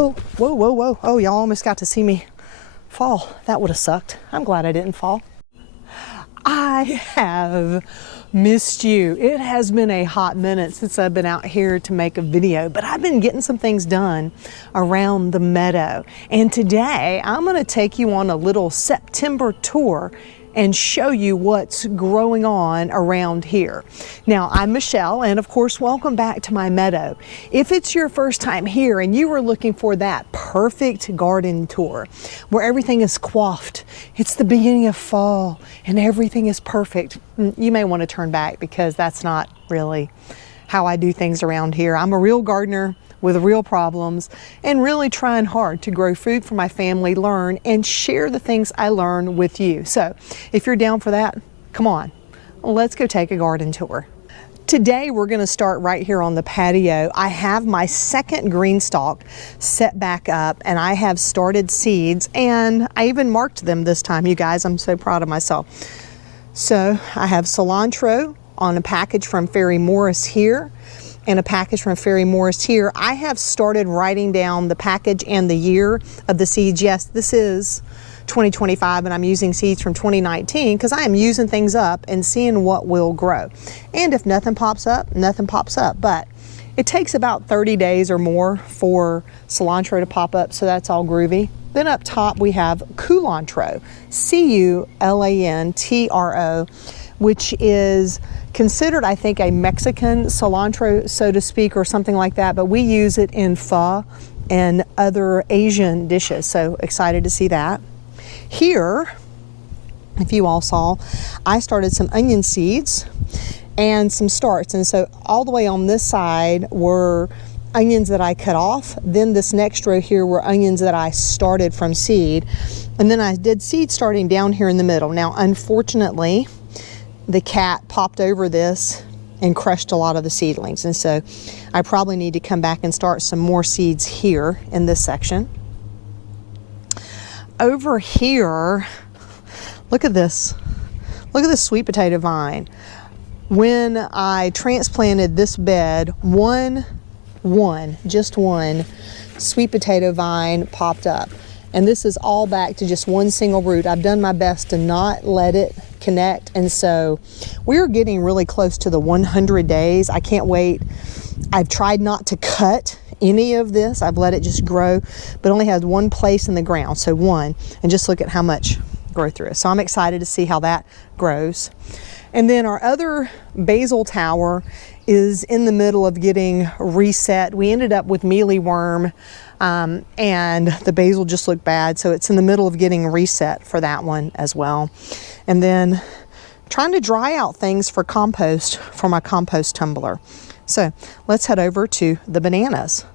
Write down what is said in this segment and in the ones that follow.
Oh, whoa, whoa, whoa. Oh, y'all almost got to see me fall. That would have sucked. I'm glad I didn't fall. I have missed you. It has been a hot minute since I've been out here to make a video, but I've been getting some things done around the meadow. And today I'm going to take you on a little September tour and show you what's growing on around here. Now, I'm Michelle, and of course, welcome back to my meadow. If it's your first time here and you were looking for that perfect garden tour where everything is coiffed, it's the beginning of fall and everything is perfect, you may want to turn back because that's not really how I do things around here. I'm a real gardener with real problems and really trying hard to grow food for my family, learn, and share the things I learn with you. So if you're down for that, come on, let's go take a garden tour. Today we're going to start right here on the patio. I have my second green stalk set back up and I have started seeds, and I even marked them this time, you guys. I'm so proud of myself. So I have cilantro on a package from Ferry Morris here and a package from Ferry Morris here. I have started writing down the package and the year of the seeds. Yes, this is 2025 and I'm using seeds from 2019 because I am using things up and seeing what will grow. And if nothing pops up, nothing pops up. But it takes about 30 days or more for cilantro to pop up, so that's all groovy. Then up top we have culantro, C-U-L-A-N-T-R-O, which is considered, I think, a Mexican cilantro, so to speak, or something like that, but we use it in pho and other Asian dishes, so excited to see that. Here, if you all saw, I started some onion seeds and some starts, and so all the way on this side were onions that I cut off. Then this next row here were onions that I started from seed, and then I did seed starting down here in the middle. Now, unfortunately, the cat popped over this and crushed a lot of the seedlings, and so I probably need to come back and start some more seeds here in this section. Over here, look at this. Look at this sweet potato vine. When I transplanted this bed, just one sweet potato vine popped up. And this is all back to just one single root. I've done my best to not let it connect. And so we're getting really close to the 100 days. I can't wait. I've tried not to cut any of this. I've let it just grow, but only has one place in the ground. So one, and just look at how much growth there is. So I'm excited to see how that grows. And then our other basil tower is in the middle of getting reset. We ended up with mealyworm, and the basil just looked bad. So it's in the middle of getting reset for that one as well. And then trying to dry out things for compost for my compost tumbler. So let's head over to the bananas.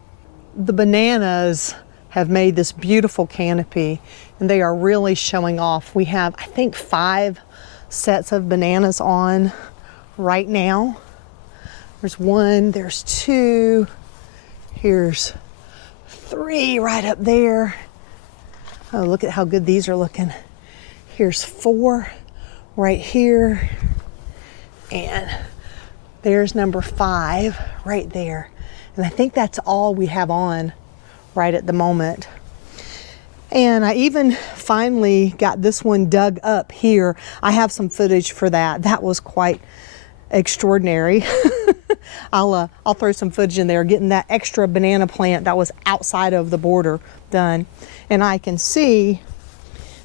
The bananas have made this beautiful canopy and they are really showing off. We have, I think, 5 sets of bananas on right now. There's 1, there's 2, here's 3 right up there. Oh, look at how good these are looking. Here's 4 right here, and there's number 5 right there. And I think that's all we have on right at the moment. And I even finally got this one dug up here. I have some footage for that. That was quite extraordinary. I'll throw some footage in there, getting that extra banana plant that was outside of the border done. And I can see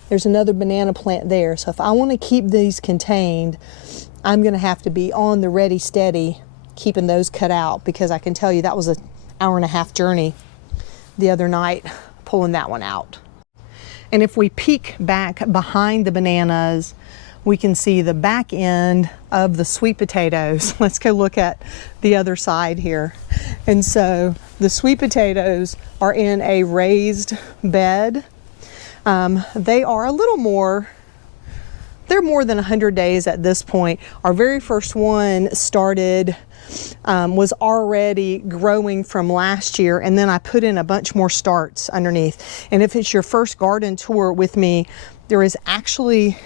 there's another banana plant there. So if I want to keep these contained, I'm going to have to be on the ready steady, keeping those cut out, because I can tell you that was an hour-and-a-half journey the other night pulling that one out. And if we peek back behind the bananas, we can see the back end of the sweet potatoes. Let's go look at the other side here. And so the sweet potatoes are in a raised bed. They are a little more, they're more than 100 days at this point. Our very first one started, was already growing from last year, and then I put in a bunch more starts underneath. And if it's your first garden tour with me, there is actually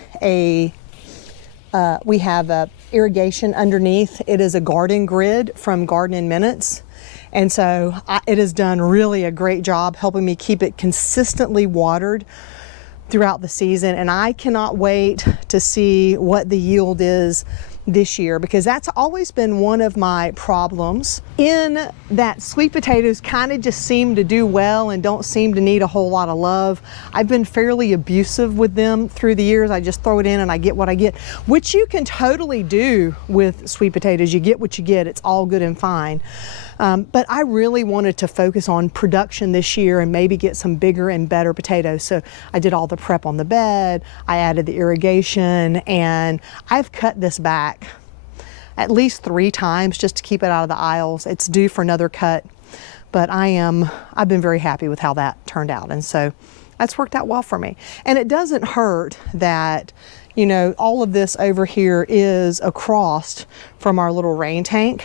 we have a irrigation underneath. It is a garden grid from Garden in Minutes. And so it has done really a great job helping me keep it consistently watered throughout the season. And I cannot wait to see what the yield is this year, because that's always been one of my problems, in that sweet potatoes kind of just seem to do well and don't seem to need a whole lot of love. I've been fairly abusive with them through the years. I just throw it in and I get what I get, which you can totally do with sweet potatoes. You get what you get. It's all good and fine. But I really wanted to focus on production this year and maybe get some bigger and better potatoes. So I did all the prep on the bed, I added the irrigation, and I've cut this back at least 3 times just to keep it out of the aisles. It's due for another cut, but I've been very happy with how that turned out. And so that's worked out well for me. And it doesn't hurt that, you know, all of this over here is across from our little rain tank.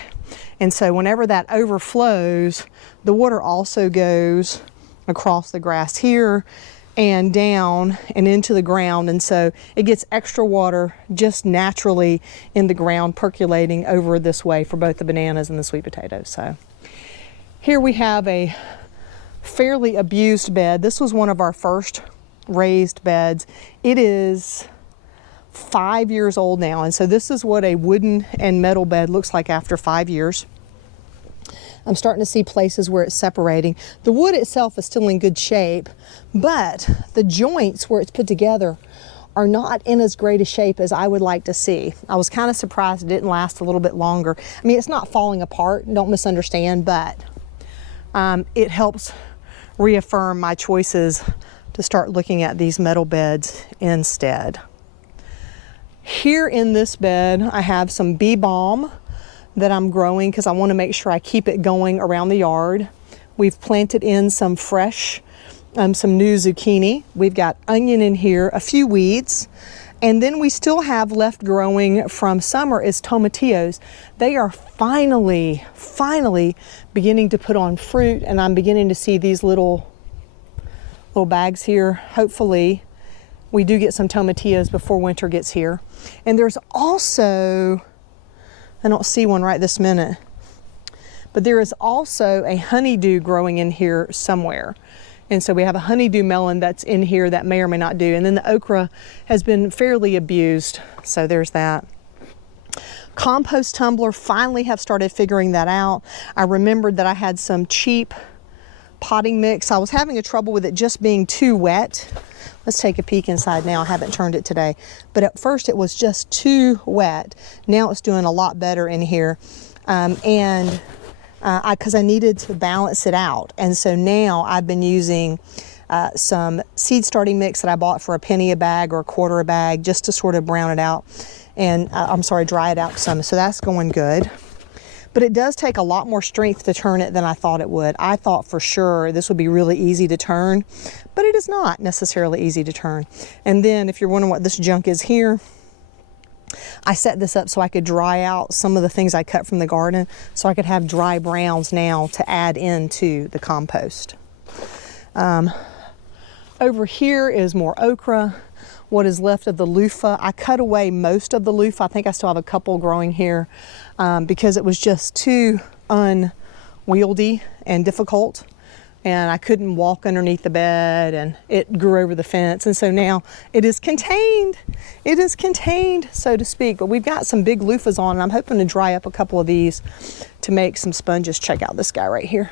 And so whenever that overflows, the water also goes across the grass here and down and into the ground. And so it gets extra water just naturally in the ground, percolating over this way for both the bananas and the sweet potatoes. So here we have a fairly abused bed. This was one of our first raised beds. It is 5 years old now, and so this is what a wooden and metal bed looks like after 5 years. I'm starting to see places where it's separating. The wood itself is still in good shape, but the joints where it's put together are not in as great a shape as I would like to see. I was kind of surprised it didn't last a little bit longer. I mean, it's not falling apart, don't misunderstand, but it helps reaffirm my choices to start looking at these metal beds instead. Here in this bed, I have some bee balm that I'm growing because I want to make sure I keep it going around the yard. We've planted in some fresh, some new zucchini. We've got onion in here, a few weeds, and then we still have left growing from summer is tomatillos. They are finally beginning to put on fruit, and I'm beginning to see these little bags here. Hopefully we do get some tomatillos before winter gets here. And there's also, I don't see one right this minute, but there is also a honeydew growing in here somewhere. And so we have a honeydew melon that's in here that may or may not do. And then the okra has been fairly abused. So there's that. Compost tumbler, finally have started figuring that out. I remembered that I had some cheap potting mix. I was having a trouble with it just being too wet. Let's take a peek inside now. I haven't turned it today, but at first it was just too wet. Now it's doing a lot better in here. Because I needed to balance it out. And so now I've been using some seed starting mix that I bought for $0.01 a bag or $0.25 a bag, just to sort of brown it out and dry it out some. So that's going good. But it does take a lot more strength to turn it than I thought it would. I thought for sure this would be really easy to turn, but it is not necessarily easy to turn. And then if you're wondering what this junk is here, I set this up so I could dry out some of the things I cut from the garden, so I could have dry browns now to add into the compost. Over here is more okra. What is left of the loofah, I cut away most of the loofah. I think I still have a couple growing here because it was just too unwieldy and difficult, and I couldn't walk underneath the bed, and it grew over the fence. And so now it is contained, so to speak. But we've got some big loofahs on, and I'm hoping to dry up a couple of these to make some sponges. Check out this guy right here.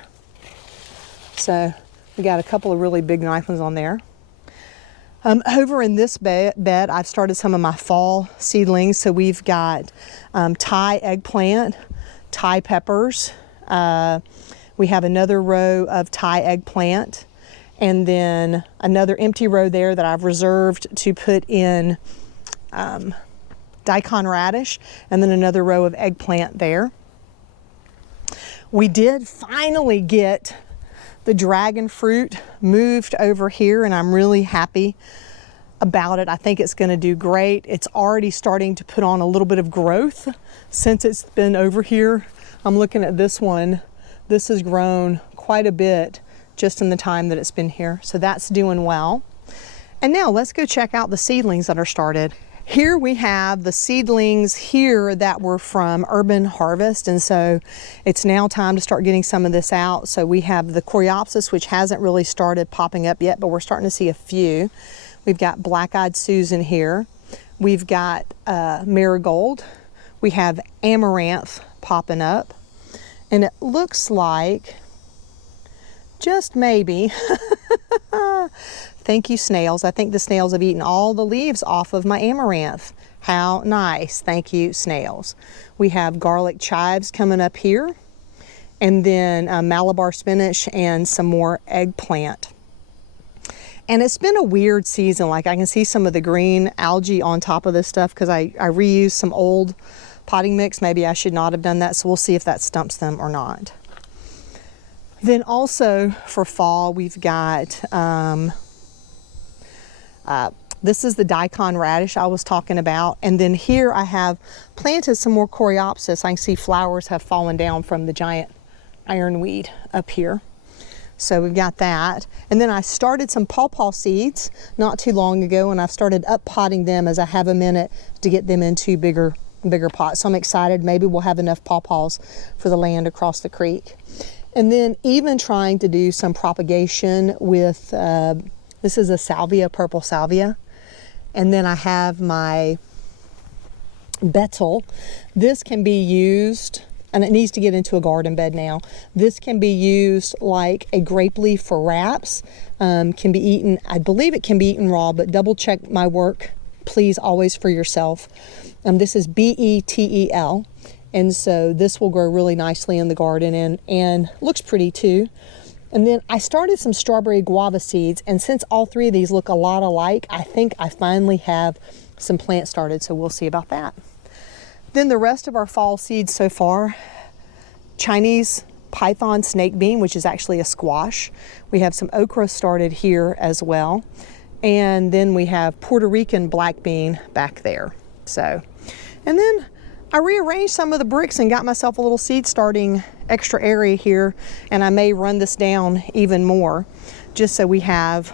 So we got a couple of really big nice ones on there. Over in this bed, I've started some of my fall seedlings. So we've got Thai eggplant, Thai peppers. We have another row of Thai eggplant, and then another empty row there that I've reserved to put in daikon radish, and then another row of eggplant there. We did finally get the dragon fruit moved over here, and I'm really happy about it. I think it's going to do great. It's already starting to put on a little bit of growth since it's been over here. I'm looking at this one. This has grown quite a bit just in the time that it's been here. So that's doing well. And now let's go check out the seedlings that are started. Here we have the seedlings here that were from Urban Harvest, and so it's now time to start getting some of this out. So we have the Coreopsis, which hasn't really started popping up yet, but we're starting to see a few. We've got Black-Eyed Susan here. We've got Marigold. We have Amaranth popping up, and it looks like, just maybe, thank you, snails. I think the snails have eaten all the leaves off of my amaranth. How nice. Thank you, snails. We have garlic chives coming up here, and then Malabar spinach and some more eggplant. And it's been a weird season. Like, I can see some of the green algae on top of this stuff because I reused some old potting mix. Maybe I should not have done that, so we'll see if that stumps them or not. Then also for fall, we've got, this is the daikon radish I was talking about. And then here I have planted some more Coreopsis. I can see flowers have fallen down from the giant ironweed up here. So we've got that. And then I started some pawpaw seeds not too long ago, and I've started up potting them as I have a minute to get them into bigger pots. So I'm excited. Maybe we'll have enough pawpaws for the land across the creek. And then even trying to do some propagation with, this is a salvia, purple salvia. And then I have my betel. This can be used, and it needs to get into a garden bed now. This can be used like a grape leaf for wraps. Can be eaten, I believe it can be eaten raw, but double check my work, please, always for yourself. This is betel. And so this will grow really nicely in the garden and looks pretty too. And then I started some strawberry guava seeds, and since all three of these look a lot alike, I think I finally have some plants started, so we'll see about that. Then the rest of our fall seeds so far, Chinese python snake bean, which is actually a squash. We have some okra started here as well. And then we have Puerto Rican black bean back there. So, and then I rearranged some of the bricks and got myself a little seed starting extra area here, and I may run this down even more just so we have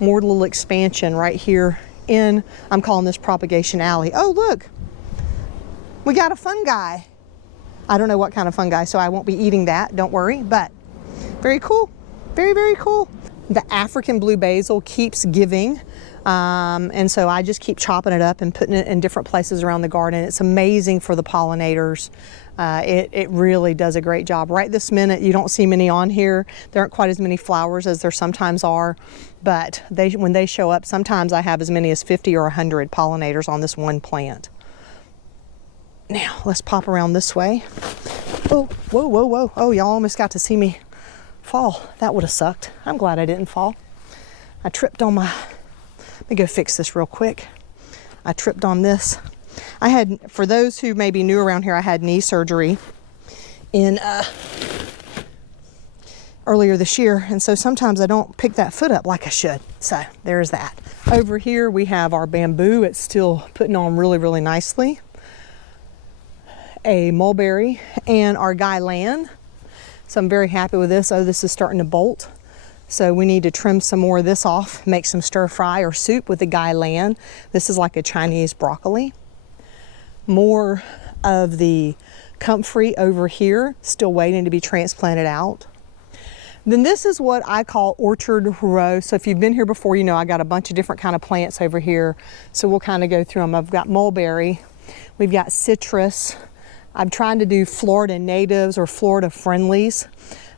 more little expansion right here in, I'm calling this propagation alley. Oh, look, we got a fungi. I don't know what kind of fungi, so I won't be eating that, don't worry, but very cool, very, very cool. The African blue basil keeps giving. And so I just keep chopping it up and putting it in different places around the garden. It's amazing for the pollinators. It really does a great job. Right this minute, you don't see many on here. There aren't quite as many flowers as there sometimes are, but when they show up, sometimes I have as many as 50 or 100 pollinators on this one plant. Now, let's pop around this way. Oh, whoa, whoa, whoa. Oh, y'all almost got to see me fall. That would have sucked. I'm glad I didn't fall. I tripped on my... Let me go fix this real quick. I tripped on this. I had, for those who may be new around here, I had knee surgery in earlier this year, and so sometimes I don't pick that foot up like I should. So there's that. Over here we have our bamboo. It's still putting on really, really nicely. A mulberry and our guylan. So I'm very happy with this. Oh, this is starting to bolt. So we need to trim some more of this off, make some stir fry or soup with the guylan. This is like a Chinese broccoli. More of the comfrey over here, still waiting to be transplanted out. Then this is what I call orchard row. So if you've been here before, you know I got a bunch of different kind of plants over here. So we'll kind of go through them. I've got mulberry, we've got citrus. I'm trying to do Florida natives or Florida friendlies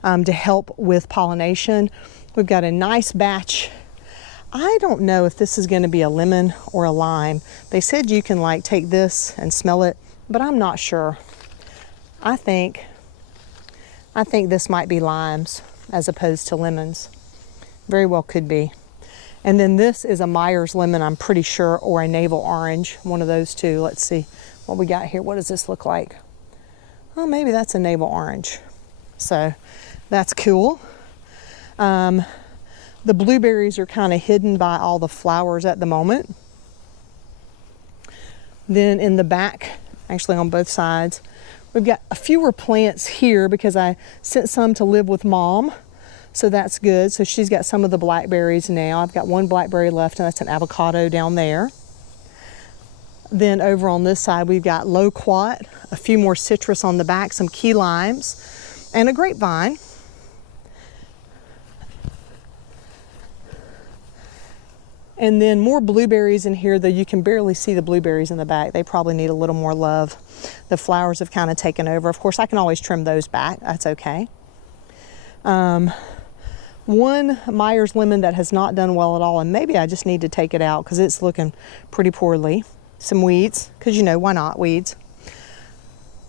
to help with pollination. We've got a nice batch. I don't know if this is going to be a lemon or a lime. They said you can like take this and smell it, but I'm not sure. I think this might be limes as opposed to lemons. Very well could be. And then this is a Myers lemon, I'm pretty sure, or a navel orange, one of those two. Let's see what we got here. What does this look like? Oh, maybe that's a navel orange. So that's cool. The blueberries are kind of hidden by all the flowers at the moment. Then in the back, actually on both sides, we've got a fewer plants here because I sent some to live with Mom. So that's good. So she's got some of the blackberries now. I've got one blackberry left, and that's an avocado down there. Then over on this side, we've got loquat, a few more citrus on the back, some key limes, and a grapevine. And then more blueberries in here, though you can barely see the blueberries in the back. They probably need a little more love. The flowers have kind of taken over. Of course, I can always trim those back. That's okay. One Myers lemon that has not done well at all, and maybe I just need to take it out because it's looking pretty poorly. Some weeds, because you know, why not weeds?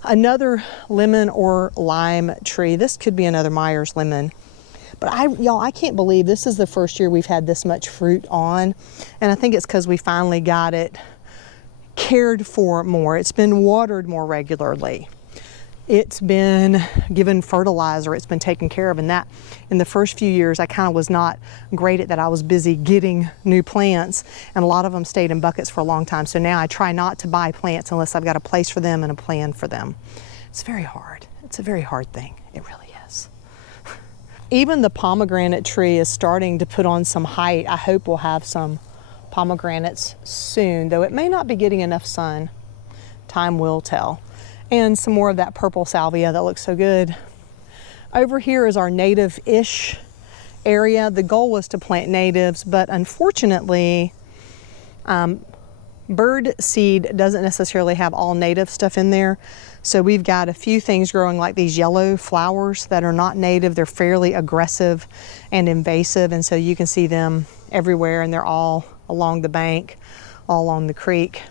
Another lemon or lime tree. This could be another Myers lemon. But y'all, I can't believe this is the first year we've had this much fruit on. And I think it's because we finally got it cared for more. It's been watered more regularly. It's been given fertilizer. It's been taken care of. And that, in the first few years, I kind of was not great at that. I was busy getting new plants, and a lot of them stayed in buckets for a long time. So now I try not to buy plants unless I've got a place for them and a plan for them. It's very hard. It's a very hard thing. It really is. Even the pomegranate tree is starting to put on some height. I hope we'll have some pomegranates soon, though it may not be getting enough sun. Time will tell. And some more of that purple salvia that looks so good. Over here is our native-ish area. The goal was to plant natives, but unfortunately, bird seed doesn't necessarily have all native stuff in there. So we've got a few things growing like these yellow flowers that are not native. They're fairly aggressive and invasive, and so you can see them everywhere, and they're all along the bank, all along the creek.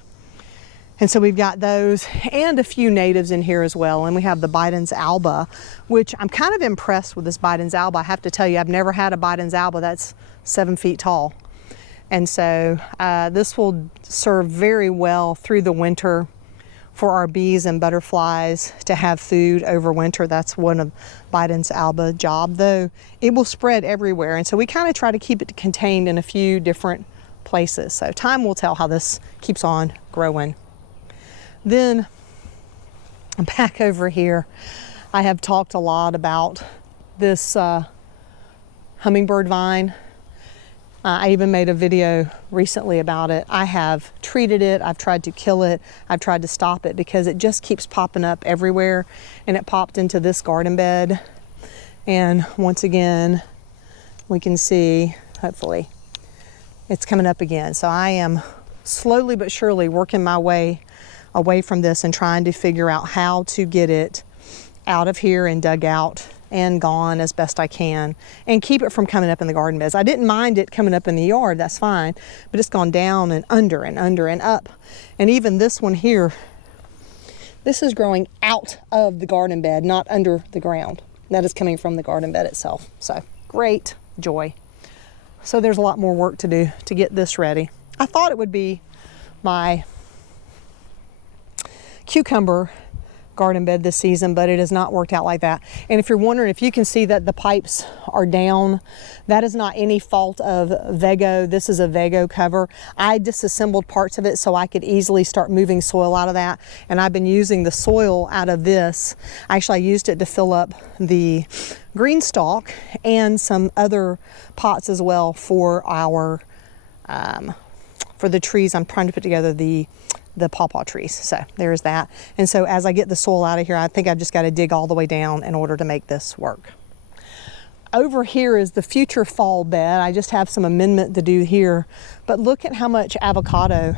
And so we've got those and a few natives in here as well. And we have the Biden's alba, which I'm kind of impressed with this Biden's alba. I have to tell you, I've never had a Biden's alba that's 7 feet tall. And so this will serve very well through the winter for our bees and butterflies to have food over winter. That's one of Biden's alba job, though it will spread everywhere. And so we kind of try to keep it contained in a few different places. So time will tell how this keeps on growing. Then back over here, I have talked a lot about this hummingbird vine. I even made a video recently about it. I have treated it, I've tried to kill it, I've tried to stop it because it just keeps popping up everywhere, and it popped into this garden bed. And once again, we can see, hopefully, it's coming up again. So I am slowly but surely working my way away from this and trying to figure out how to get it out of here and dug out and gone as best I can, and keep it from coming up in the garden beds. I didn't mind it coming up in the yard, that's fine, but it's gone down and under and under and up. And even this one here, this is growing out of the garden bed, not under the ground. That is coming from the garden bed itself. So great joy. So there's a lot more work to do to get this ready. I thought it would be my cucumber garden bed this season, but it has not worked out like that. And if you're wondering, if you can see that the pipes are down, that is not any fault of Vego. This is a Vego cover. I disassembled parts of it so I could easily start moving soil out of that, and I've been using the soil out of this. Actually, I used it to fill up the green stalk and some other pots as well for our for the trees I'm trying to put together, the pawpaw trees. So there's that. And so as I get the soil out of here, I think I've just got to dig all the way down in order to make this work. Over here is the future fall bed. I just have some amendment to do here, but look at how much avocado.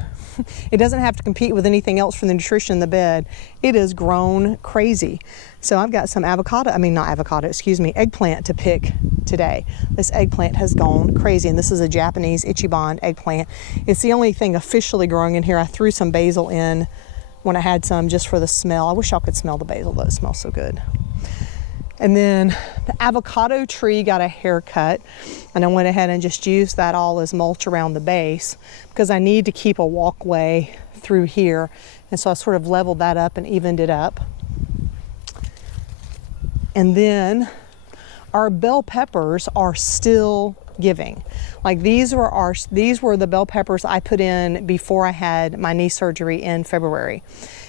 It doesn't have to compete with anything else for the nutrition in the bed. It has grown crazy. So I've got some eggplant to pick today. This eggplant has gone crazy, and this is a Japanese Ichiban eggplant. It's the only thing officially growing in here. I threw some basil in when I had some just for the smell. I wish y'all could smell the basil, though. It smells so good. And then the avocado tree got a haircut, and I went ahead and just used that all as mulch around the base because I need to keep a walkway through here. And so I sort of leveled that up and evened it up. And then our bell peppers are still giving. Like these were the bell peppers I put in before I had my knee surgery in February.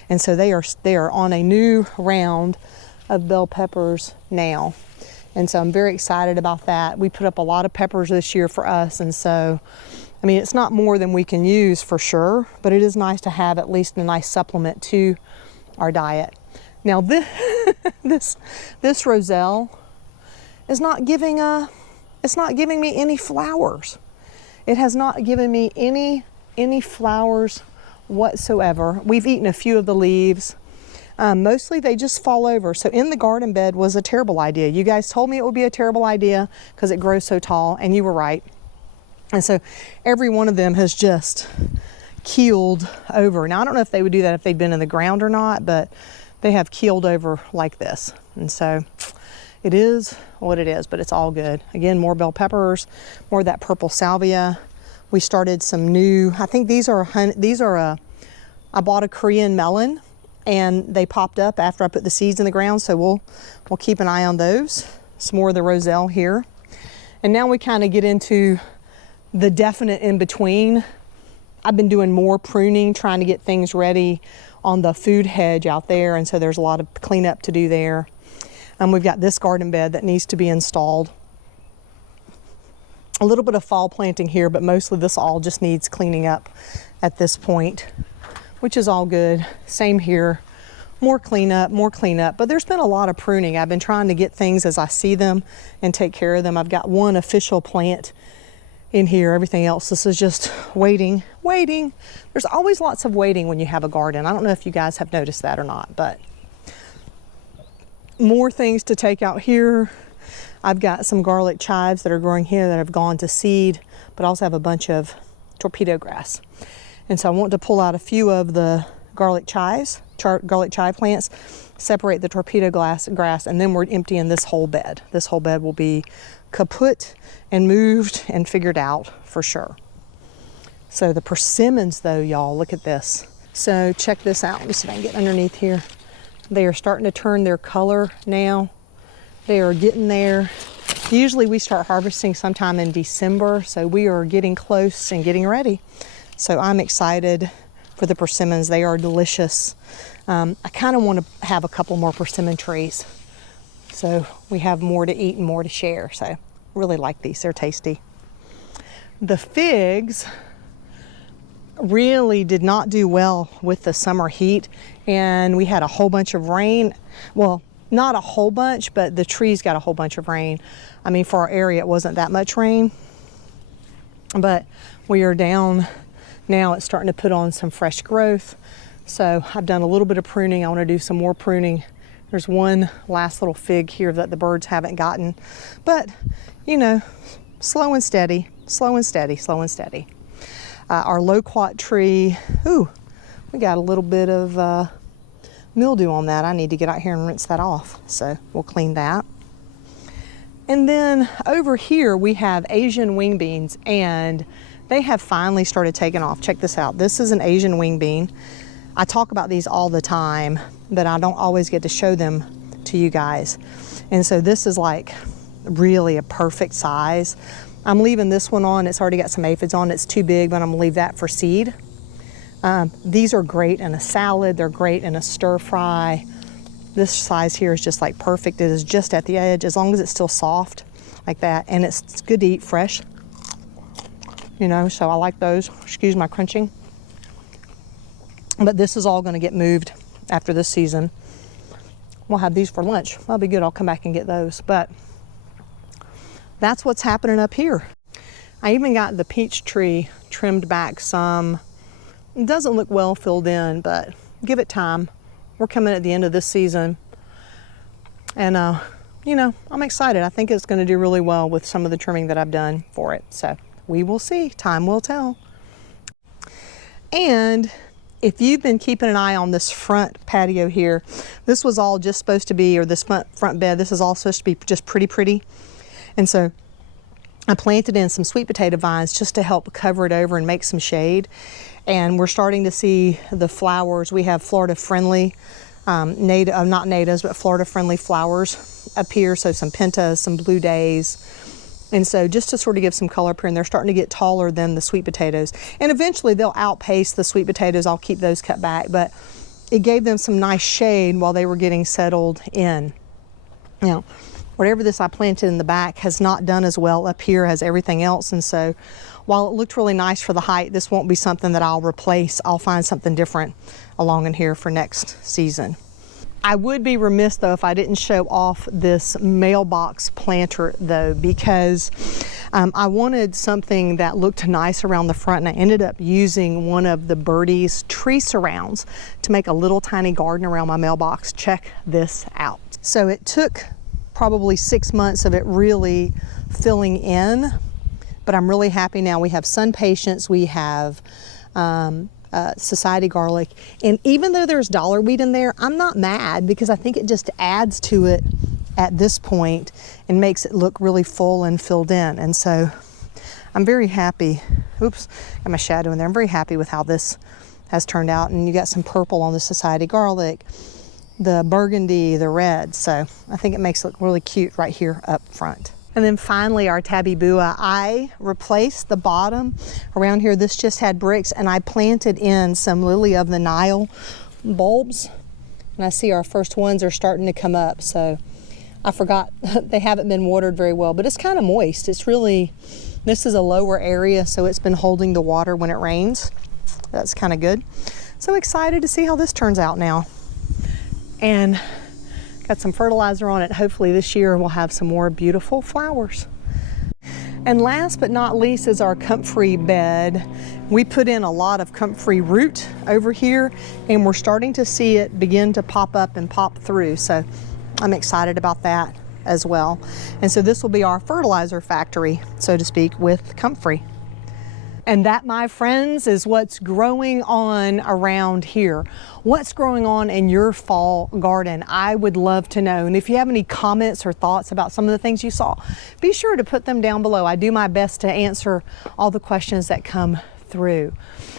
And so they are on a new round of bell peppers now. And so I'm very excited about that. We put up a lot of peppers this year for us, and so I mean, it's not more than we can use for sure, but it is nice to have at least a nice supplement to our diet. Now this roselle is not giving me any flowers. It has not given me any flowers whatsoever. We've eaten a few of the leaves. Mostly they just fall over. So in the garden bed was a terrible idea. You guys told me it would be a terrible idea because it grows so tall, and you were right. And so every one of them has just keeled over. Now I don't know if they would do that if they'd been in the ground or not, but they have keeled over like this. And so it is what it is, but it's all good. Again, more bell peppers, more of that purple salvia. We started some new, I think I bought a Korean melon, and they popped up after I put the seeds in the ground. So we'll keep an eye on those. Some more of the roselle here. And now we kind of get into the definite in between. I've been doing more pruning, trying to get things ready on the food hedge out there, and so there's a lot of cleanup to do there. We've got this garden bed that needs to be installed. A little bit of fall planting here, but mostly this all just needs cleaning up at this point, which is all good. Same here, more cleanup, but there's been a lot of pruning. I've been trying to get things as I see them and take care of them. I've got one official plant in here. Everything else, this is just waiting. There's always lots of waiting when you have a garden. I don't know if you guys have noticed that or not, but more things to take out here. I've got some garlic chives that are growing here that have gone to seed, but I also have a bunch of torpedo grass. And so I want to pull out a few of the garlic chive plants, separate the torpedo grass, and then we're emptying this whole bed. This whole bed will be kaput and moved and figured out for sure. So the persimmons though, y'all, look at this. So check this out. Let me see if I can get underneath here. They are starting to turn their color now. They are getting there. Usually we start harvesting sometime in December, so we are getting close and getting ready. So I'm excited for the persimmons. They are delicious. I kind of want to have a couple more persimmon trees, so we have more to eat and more to share. So really like these, they're tasty. The figs really did not do well with the summer heat, and we had a whole bunch of rain. Well, not a whole bunch, but the trees got a whole bunch of rain. I mean, for our area, it wasn't that much rain, but we are down now. It's starting to put on some fresh growth. So I've done a little bit of pruning. I want to do some more pruning. There's one last little fig here that the birds haven't gotten, but you know, slow and steady. Our loquat tree, we got a little bit of mildew on that. I need to get out here and rinse that off, so we'll clean that. And then over here we have Asian wing beans, and they have finally started taking off. Check this out. This is an Asian wing bean. I talk about these all the time, but I don't always get to show them to you guys. And so this is like really a perfect size. I'm leaving this one on. It's already got some aphids on. It's too big, but I'm gonna leave that for seed. These are great in a salad. They're great in a stir fry. This size here is just like perfect. It is just at the edge, as long as it's still soft like that. And it's good to eat fresh, you know, so I like those. Excuse my crunching. But this is all gonna get moved after this season. We'll have these for lunch. That'll be good. I'll come back and get those. But that's what's happening up here. I even got the peach tree trimmed back some. It doesn't look well filled in, but give it time. We're coming at the end of this season. And, you know, I'm excited. I think it's going to do really well with some of the trimming that I've done for it. So we will see. Time will tell. And if you've been keeping an eye on this front patio here, this was all just supposed to be, or this front bed, this is all supposed to be just pretty. And so I planted in some sweet potato vines just to help cover it over and make some shade. And we're starting to see the flowers. We have Florida friendly, not natives, but Florida friendly flowers appear. So some pentas, some blue days. And so just to sort of give some color up here, and they're starting to get taller than the sweet potatoes. And eventually they'll outpace the sweet potatoes. I'll keep those cut back, but it gave them some nice shade while they were getting settled in. Now, whatever this I planted in the back has not done as well up here as everything else. And so while it looked really nice for the height, this won't be something that I'll replace. I'll find something different along in here for next season. I would be remiss though if I didn't show off this mailbox planter though, because I wanted something that looked nice around the front, and I ended up using one of the Birdie's tree surrounds to make a little tiny garden around my mailbox. Check this out. So it took probably 6 months of it really filling in, but I'm really happy now. We have sun patience, we have society garlic, and even though there's dollar weed in there, I'm not mad, because I think it just adds to it at this point and makes it look really full and filled in. And so I'm very happy. Oops, got my shadow in there. I'm very happy with how this has turned out. And you got some purple on the society garlic, the burgundy, the red. So I think it makes it look really cute right here up front. And then finally, our tabby bua. I replaced the bottom around here. This just had bricks, and I planted in some lily of the Nile bulbs. And I see our first ones are starting to come up. So I forgot they haven't been watered very well, but it's kind of moist. It's really, this is a lower area, so it's been holding the water when it rains. That's kind of good. So excited to see how this turns out now. And got some fertilizer on it. Hopefully this year we'll have some more beautiful flowers. And last but not least is our comfrey bed. We put in a lot of comfrey root over here, and we're starting to see it begin to pop up and pop through. So I'm excited about that as well. And so this will be our fertilizer factory, so to speak, with comfrey. And that, my friends, is what's growing on around here. What's growing on in your fall garden? I would love to know. And if you have any comments or thoughts about some of the things you saw, be sure to put them down below. I do my best to answer all the questions that come through.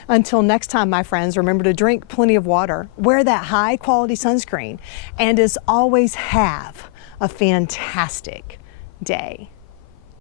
Until next time, my friends, remember to drink plenty of water, wear that high quality sunscreen, and as always, have a fantastic day.